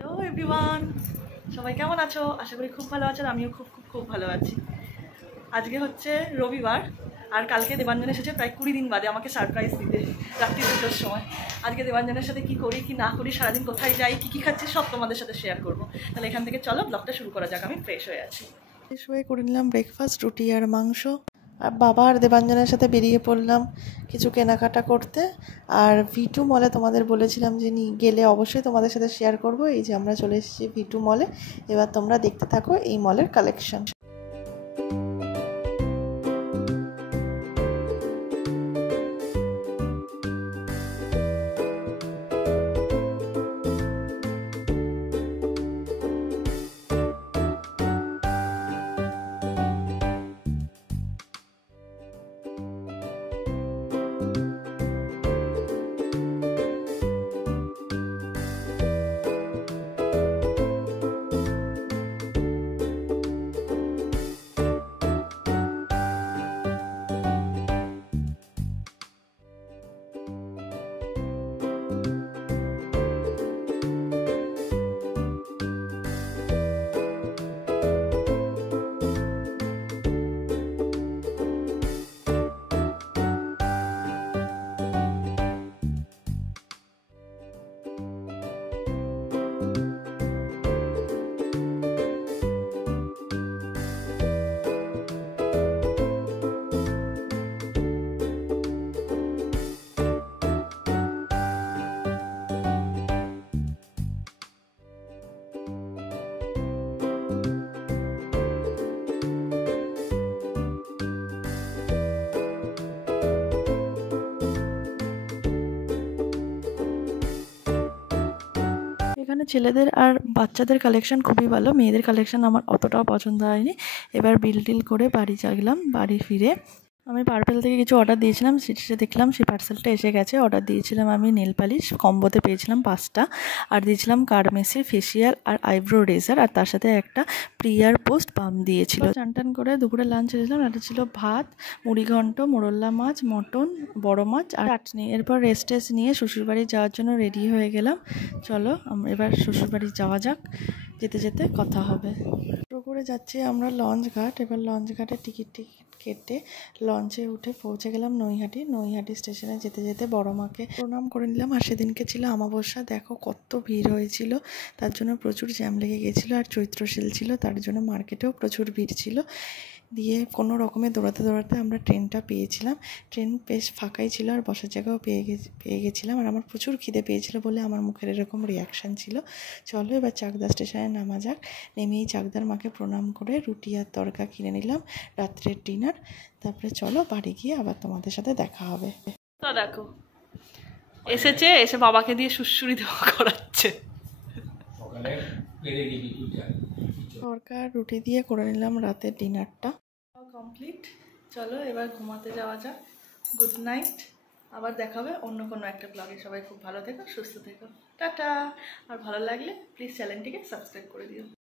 Hello everyone, সবাই কেমন আছো? আশা করি খুব ভালো আছো। আমিও খুব খুব খুব ভালো আছি। আজকে হচ্ছে রবিবার, আর কালকে দেবাঞ্জন এসেছে প্রায় 20 দিন বাদে আমাকে সারপ্রাইজ দিতে রাত্রি 2টোর সময়। আজকে দেবাঞ্জনের সাথে কি করি কি না করি, সারাদিন কোথায় যাই, কী খাচ্ছি, সব তোমাদের সাথে শেয়ার করবো। তাহলে এখান থেকে চলো ব্লগটা শুরু করা যাক। আমি ফ্রেশ হয়ে আছি, ফ্রেশ হয়ে করে নিলাম ব্রেকফাস্ট, রুটি আর মাংস। আর বাবা আর দেবাঞ্জনের সাথে বেরিয়ে পড়লাম কিছু কেনাকাটা করতে। আর V2 মলে তোমাদের বলেছিলাম যে গেলে অবশ্যই তোমাদের সাথে শেয়ার করব। এই যে আমরা চলে এসেছি V2 মলে। এবার তোমরা দেখতে থাকো এই মলের কালেকশন। এখানে ছেলেদের আর বাচ্চাদের কালেকশন খুবই ভালো, মেয়েদের কালেকশন আমার অতটাও পছন্দ হয়নি। এবার বিল টিল করে বাড়ি গেলাম। বাড়ি ফিরে আমি পার্পেল থেকে কিছু অর্ডার দিয়েছিলাম, সেটা দেখলাম সেই পার্সেলটা এসে গেছে। অর্ডার দিয়েছিলাম আমি নেল পালিশ, কম্বোতে পেয়েছিলাম 5টা, আর দিয়েছিলাম কার্মেসির ফেসিয়াল আর আইব্রো রেজার, আর তার সাথে একটা প্রিয়ার পোস্ট বাম দিয়েছিল। চান করে দুপুরে লাঞ্চ এসেছিলাম। এটা ছিল ভাত, মুড়িঘণ্ট, মোরল্লা মাছ, মটন, বড় মাছ আর চাটনি। এরপর রেস্ট নিয়ে শ্বশুরবাড়ি যাওয়ার জন্য রেডি হয়ে গেলাম। চলো এবার শ্বশুরবাড়ি যাওয়া যাক, যেতে যেতে কথা হবে। করে যাচ্ছি আমরা লঞ্চ ঘাট। এবার লঞ্চ ঘাটে টিকিট কেটে লঞ্চে উঠে পৌঁছে গেলাম নৈহাটি স্টেশনে। যেতে যেতে বড় মাকে প্রণাম করে নিলাম। আর সেদিনকে ছিল অমাবস্যা, দেখো কত ভিড় হয়েছিল, তার জন্য প্রচুর জ্যাম লেগে গেছিলো। আর চৈত্র সেল ছিল, তার জন্য মার্কেটেও প্রচুর ভিড় ছিল। দিয়ে কোনো রকমে দৌড়াতে আমরা ট্রেনটা পেয়েছিলাম। ট্রেন বেশ ফাঁকাই ছিল, আর বসার জায়গাও পেয়ে গেছিলাম। আর আমার প্রচুর খিদে পেয়েছিল বলে আমার মুখের এরকম রিয়াকশান ছিল। চলো এবার চাকদা স্টেশনে নামা যাক। নেমেই চাকদার মাকে প্রণাম করে রুটি আর তরকা কিনে নিলাম, রাত্রের ডিনার। তারপরে চলো বাড়ি গিয়ে আবার তোমাদের সাথে দেখা হবে। দেখো এসে বাবাকে দিয়ে সুড়সুড়ি দেওয়া করাচ্ছে। তরকা রুটি দিয়ে করে নিলাম রাতের ডিনারটা কমপ্লিট। চলো এবার ঘুমাতে যাওয়া যাক। গুড নাইট, আবার দেখা হবে অন্য কোনো একটা ব্লগে। সবাই খুব ভালো থেকো, সুস্থ থেকো, টাটা। আর ভালো লাগলে প্লিজ চ্যানেলটিকে সাবস্ক্রাইব করে দিও।